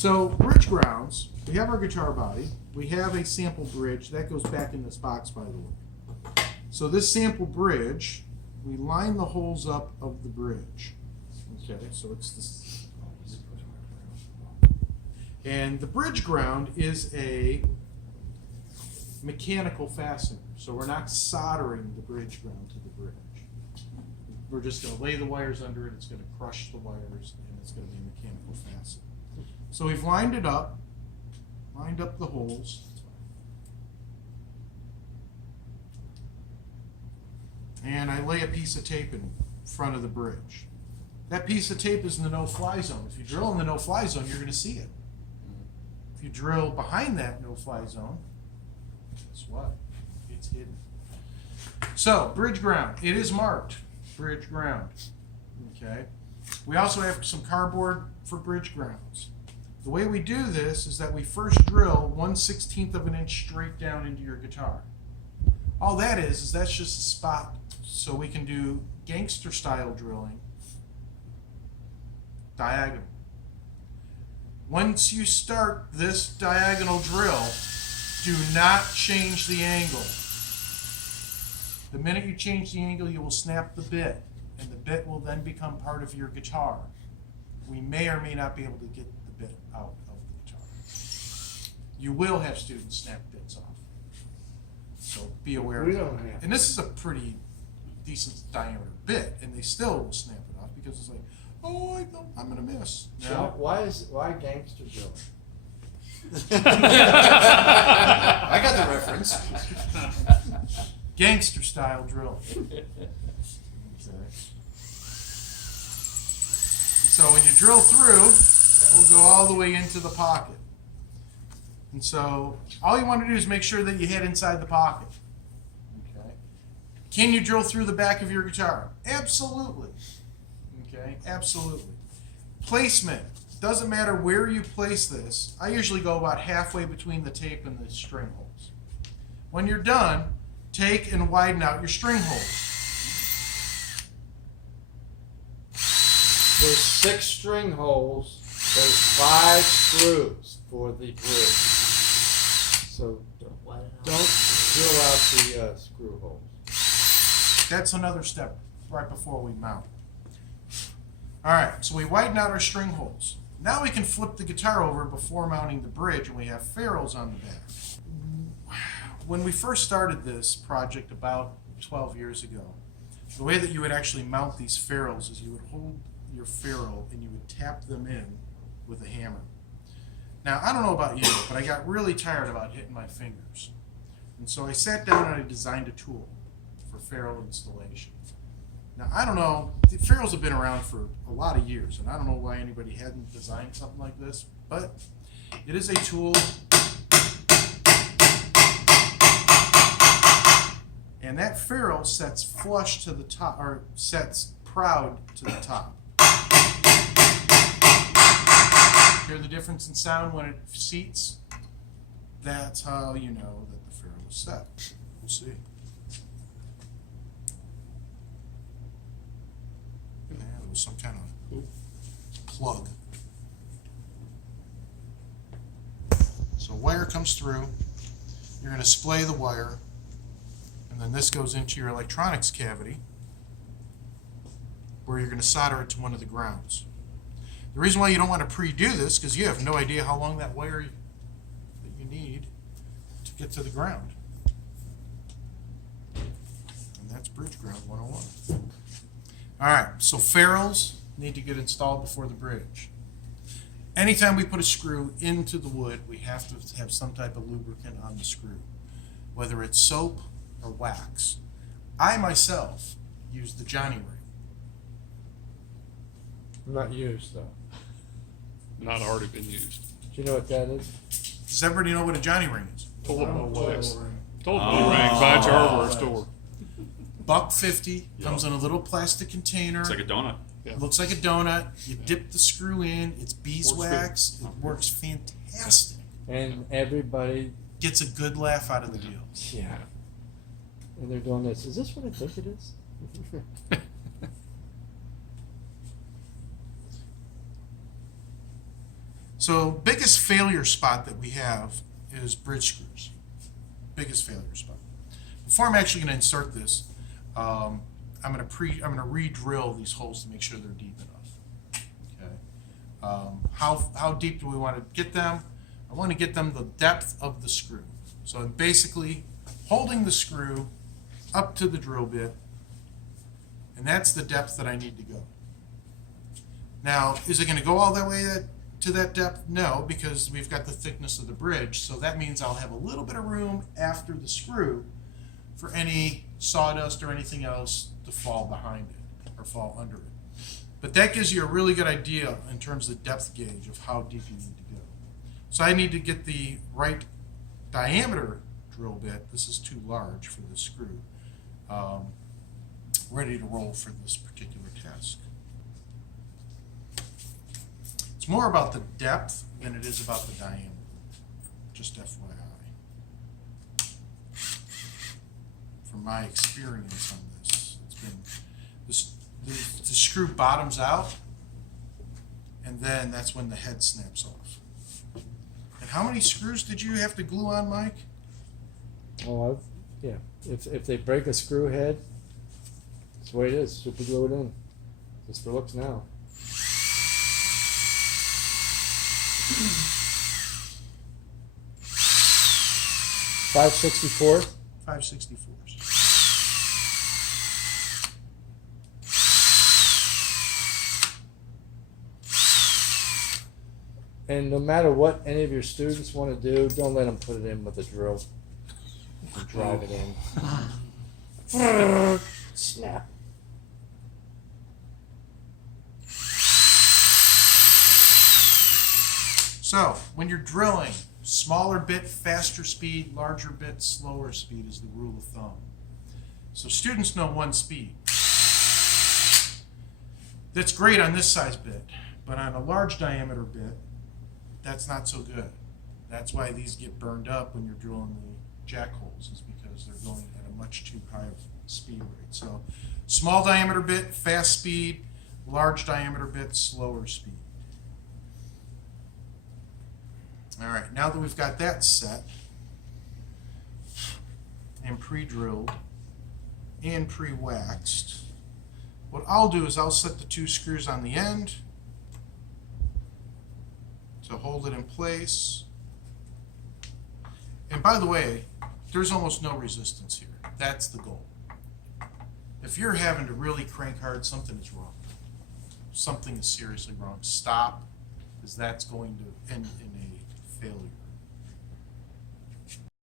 So bridge grounds, we have our guitar body. We have a sample bridge. That goes back in this box, by the way. So this sample bridge, we line the holes up of the bridge. Okay, so it's this. And the bridge ground is a mechanical fastener. So we're not soldering the bridge ground to the bridge. We're just going to lay the wires under it. It's going to crush the wires, and it's going to be a mechanical fastener. So we've lined it up, lined up the holes. And I lay a piece of tape in front of the bridge. That piece of tape is in the no-fly zone. If you drill in the no-fly zone, you're going to see it. If you drill behind that no-fly zone, guess what? It's hidden. So, bridge ground. It is marked bridge ground. Okay. We also have some cardboard for bridge grounds. The way we do this is that we first drill 1/16 of an inch straight down into your guitar. All that is that's just a spot so we can do gangster style drilling diagonal. Once you start this diagonal drill, do not change the angle. The minute you change the angle, you will snap the bit, and the bit will then become part of your guitar. We may or may not be able to get the bit out of the guitar. You will have students snap bits off. So be aware of that. And this is a pretty decent diameter bit, and they still will snap it off because it's like, oh, I'm going to miss. So why gangster drilling? I got the reference. Gangster style drilling. Okay. So when you drill through, that will go all the way into the pocket. And so all you want to do is make sure that you hit inside the pocket. Okay. Can you drill through the back of your guitar? Absolutely. Okay, absolutely. Placement. Doesn't matter where you place this. I usually go about halfway between the tape and the string holes. When you're done, take and widen out your string holes. There's 6 string holes. There's 5 screws for the bridge. So don't drill out the screw holes. That's another step right before we mount. All right, so we widen out our string holes. Now we can flip the guitar over before mounting the bridge, and we have ferrules on the back. When we first started this project about 12 years ago, the way that you would actually mount these ferrules is you would hold your ferrule and you would tap them in with a hammer. Now, I don't know about you, but I got really tired about hitting my fingers. And so I sat down and I designed a tool for ferrule installation. Now, I don't know, the ferrules have been around for a lot of years, and I don't know why anybody hadn't designed something like this, but it is a tool. And that ferrule sets flush to the top, or sets proud to the top. Hear the difference in sound when it seats? That's how you know that the ferrule is set. We'll see. There was some kind of plug. So wire comes through. You're going to splay the wire. And then this goes into your electronics cavity where you're going to solder it to one of the grounds. The reason why you don't want to pre-do this is because you have no idea how long that wire that you need to get to the ground. And that's bridge ground 101. All right, so ferrules need to get installed before the bridge. Anytime we put a screw into the wood, we have to have some type of lubricant on the screw, whether it's soap or wax. I myself use the Johnny ring. Not used though. Not already been used. Do you know what that is? Does everybody know what a Johnny ring is? Told them no wax. Told them no ring. Buy at your hardware store. $1.50, comes in a little plastic container. It's like a donut. Yeah. Looks like a donut. You dip the screw in. It's beeswax. Works It works fantastic. And everybody, Gets a good laugh out of the deal. yeah. And they're doing this. Is this what I think it is? So biggest failure spot that we have is bridge screws. Biggest failure spot. Before I'm actually going to insert this, I'm going to re-drill these holes to make sure they're deep enough. Okay. How deep do we want to get them? I want to get them the depth of the screw. So I'm basically holding the screw up to the drill bit, and that's the depth that I need to go. Now, is it going to go all that way to that depth? No, because we've got the thickness of the bridge, so that means I'll have a little bit of room after the screw for any sawdust or anything else to fall behind it or fall under it. But that gives you a really good idea in terms of depth gauge of how deep you need to go. So I need to get the right diameter drill bit. This is too large for this screw. Ready to roll for this particular task. It's more about the depth than it is about the diameter. Just FYI. From my experience on this, it's been the screw bottoms out, and then that's when the head snaps off. And how many screws did you have to glue on, Mike? Oh, yeah. If they break a screw head, that's the way it is. Super glue it in. Just for looks now. .564. 5/64. And no matter what any of your students want to do, don't let them put it in with a drill. And drive it in. Snap. So, when you're drilling, smaller bit, faster speed, larger bit, slower speed is the rule of thumb. So students know one speed. That's great on this size bit, but on a large diameter bit, that's not so good. That's why these get burned up when you're drilling the jack holes, is because they're going at a much too high of speed rate. So small diameter bit, fast speed, large diameter bit, slower speed. All right, now that we've got that set and pre-drilled and pre-waxed, what I'll do is I'll set the two screws on the end to hold it in place. And by the way, there's almost no resistance here. That's the goal. If you're having to really crank hard, something is wrong. Something is seriously wrong. Stop, because that's going to end in a